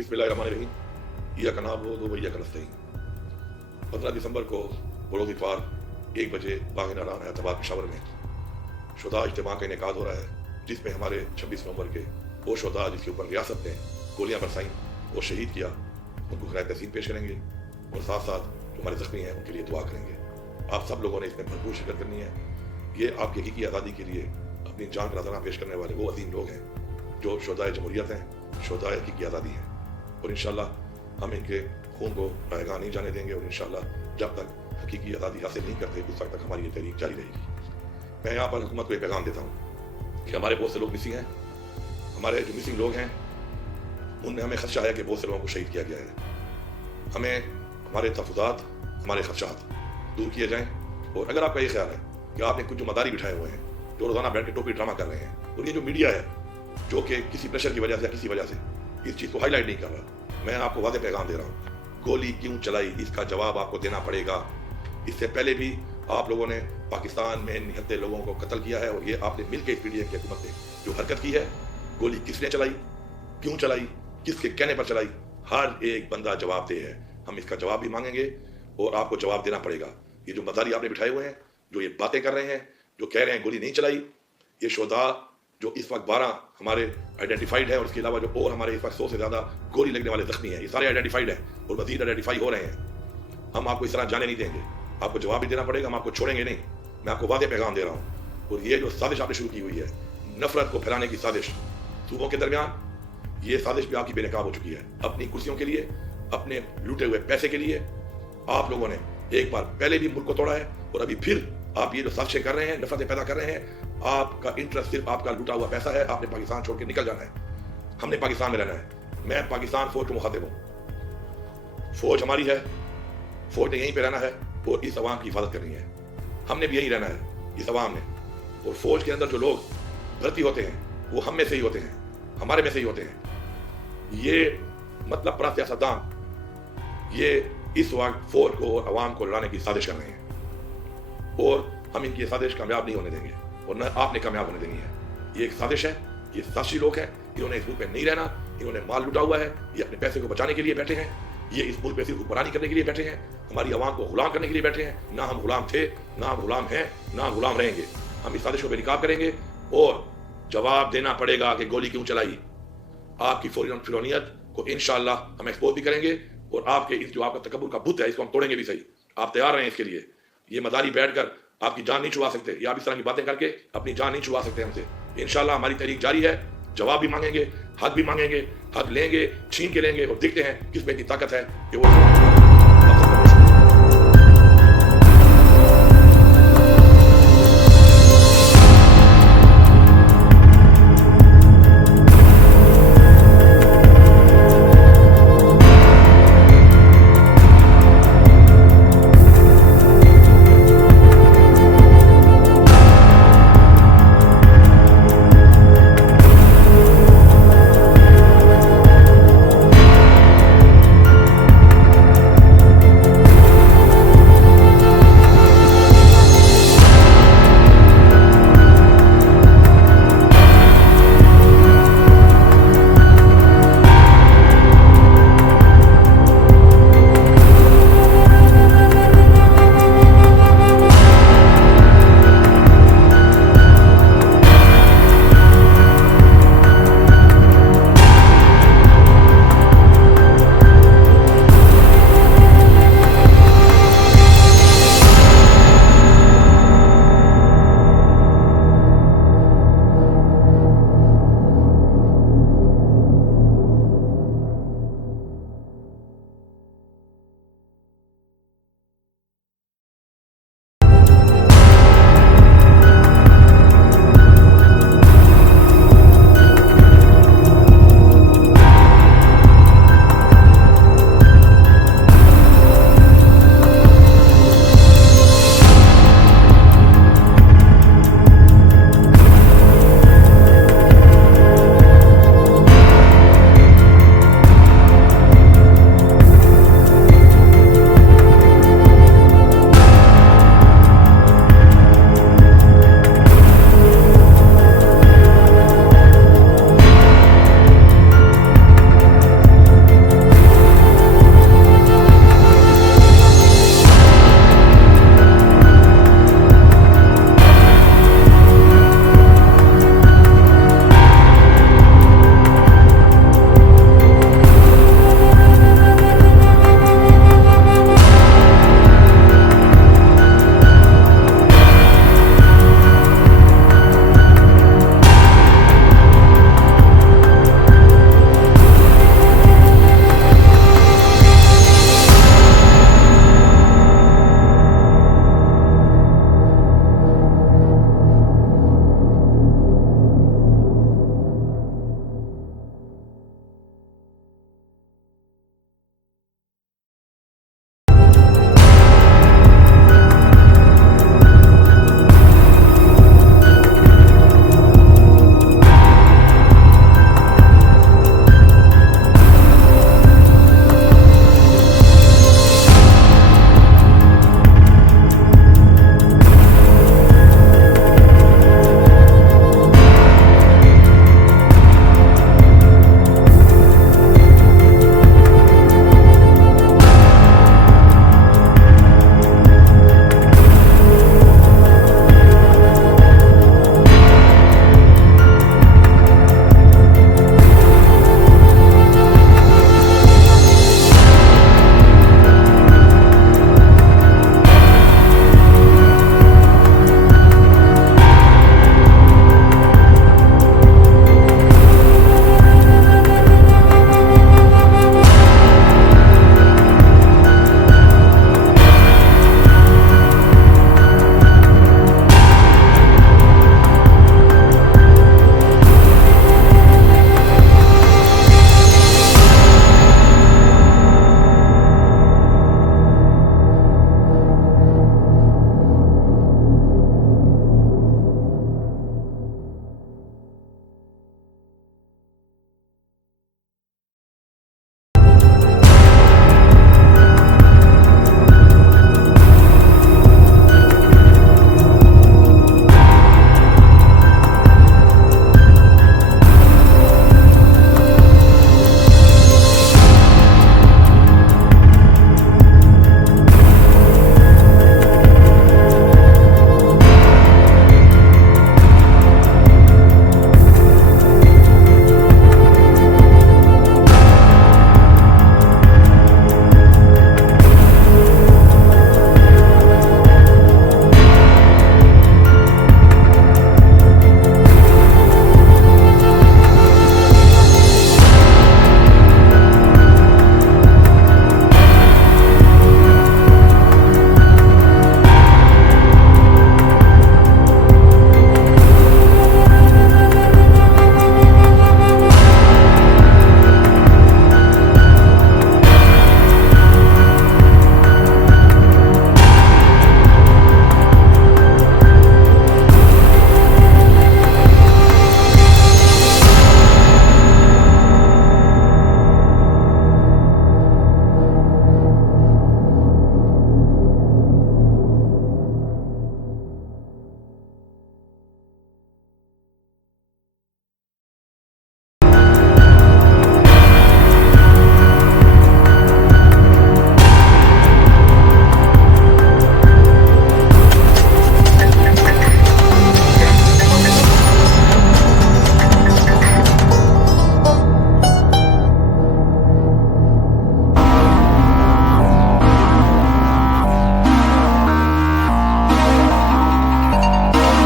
बिस्मिल्लाहिर्रहमानिर्रहीम, इय्याका नअबुदु व इय्याका नस्तईन। 15 दिसंबर को बरोज़ इतवार 1 बजे बाग़ एलान हैदराबाद पेशावर में शहदाء इज्तिमाع का इनेकाद हो रहा है, जिसमें हमारे 26 नवंबर के वो शहदाء जिसके ऊपर रियासत ने गोलियां बरसाईं, वो शहीद किया, उनको खिराए तहसीन पेश करेंगे और साथ साथ जो हमारे ज़ख्मी हैं उनके लिए दुआ करेंगे। आप सब लोगों ने इसमें भरपूर शिरकत करनी है। ये आपकी हकीकी आज़ादी के लिए अपनी जान का नजराना पेश करने वाले वो अजीम लोग हैं जो शहदाء जमहूरियत हैं, शहदाء हकीकी आज़ादी हैं, और इंशाअल्लाह हम इनके खून को रायगा नहीं जाने देंगे और इंशाअल्लाह जब तक हकीकी आज़ादी हासिल नहीं करते उस वक्त तक हमारी ये तहरीक जारी रहेगी। मैं यहाँ पर हुकूमत को एक पैगाम देता हूँ कि हमारे बहुत से लोग मिसिंग हैं। हमारे जो मिसिंग लोग हैं उनमें हमें खदशा है कि बहुत से लोगों को शहीद किया गया है। हमें हमारे तहफ़्फ़ुज़ात, हमारे खदशात दूर किए जाएँ, और अगर आपका ये ख्याल है कि आपने कुछ जो मदारी बिठाए हुए हैं जो रोज़ाना बैठ के टोपी ड्रामा कर रहे हैं, और ये जो मीडिया है जो कि किसी प्रेशर की वजह से या किसी वजह से इस चीज़ को हाईलाइट नहीं कर रहा, मैं आपको वाज़ेह पैगाम दे रहा हूँ, गोली क्यों चलाई इसका जवाब आपको देना पड़ेगा। इससे पहले भी आप लोगों ने पाकिस्तान में निहत्ते लोगों को कत्ल किया है, और ये आपने मिलकर इस पीडीएम की हुकूमत ने जो हरकत की है, गोली किसने चलाई, क्यों चलाई, किसके कहने पर चलाई, हर एक बंदा जवाबदेह है। हम इसका जवाब भी मांगेंगे और आपको जवाब देना पड़ेगा। ये जो मदारी आपने बिठाए हुए हैं, जो ये बातें कर रहे हैं, जो कह रहे हैं गोली नहीं चलाई, ये शहदाء जो इस वक्त 12 हमारे आइडेंटिफाइड है, और इसके अलावा जो और हमारे इस वक्त 100 से ज़्यादा गोली लगने वाले जख्मी हैं, ये सारे आइडेंटिफाइड हैं और मजीद आइडेंटिफाई हो रहे हैं। हम आपको इस तरह जाने नहीं देंगे, आपको जवाब भी देना पड़ेगा, हम आपको छोड़ेंगे नहीं। मैं आपको वादे पैगाम दे रहा हूँ। और ये जो साजिश आपने शुरू की हुई है, नफरत को फैलाने की साजिश सूबों के दरमियान, ये साजिश भी आपकी बेनकाब हो चुकी है। अपनी कुर्सियों के लिए, अपने लूटे हुए पैसे के लिए आप लोगों ने एक बार पहले भी मुल्क को तोड़ा है, और अभी फिर आप ये जो साजिशें कर रहे हैं, नफरतें पैदा कर रहे हैं। आपका इंटरेस्ट सिर्फ आपका लूटा हुआ पैसा है। आपने पाकिस्तान छोड़ के निकल जाना है, हमने पाकिस्तान में रहना है। मैं पाकिस्तान फौज को मुखातिब हूँ, फौज हमारी है, फौज ने यहीं पे रहना है और इस अवाम की हिफाजत करनी है। हमने भी यहीं रहना है, इस अवाम ने। और फौज के अंदर जो लोग भर्ती होते हैं वो हम में से ही होते हैं, हमारे में से ही होते हैं। ये मतलब परा सियासतदान ये इस वक्त फौज को और अवाम को लड़ाने की साजिश कर रहे हैं, और हम इनकी साजिश कामयाब नहीं होने देंगे और न आपने कामयाब होने देनी है। ये एक साजिश है, ये साजिशी लोग हैं, इन्होंने इस मुल्क में नहीं रहना, इन्होंने माल लुटा हुआ है, ये अपने पैसे को बचाने के लिए बैठे हैं, ये इस मुल्क में सिर्फ हुक्मरानी करने के लिए बैठे हैं, हमारी आवाम को गुलाम करने के लिए बैठे हैं। ना हम गुलाम थे, ना हम गुलाम हैं, ना हम गुलाम रहेंगे। हम इस साजिश को बेनकाब करेंगे और जवाब देना पड़ेगा कि गोली क्यों चलाई। आपकी फिरौनियत को इंशाअल्लाह हम एक्सपोज भी करेंगे, और आपके इस जो आपका तकब्बुर का बुत है इसको हम तोड़ेंगे भी सही। आप तैयार रहें इसके लिए। ये मदारी बैठकर आपकी जान नहीं छुड़ा सकते, या आप इस तरह की बातें करके अपनी जान नहीं छुड़ा सकते हमसे। इंशाअल्लाह हमारी तहरीक जारी है, जवाब भी मांगेंगे, हक भी मांगेंगे, हक लेंगे, छीन के लेंगे, और देखते हैं किस में इतनी ताकत है कि वो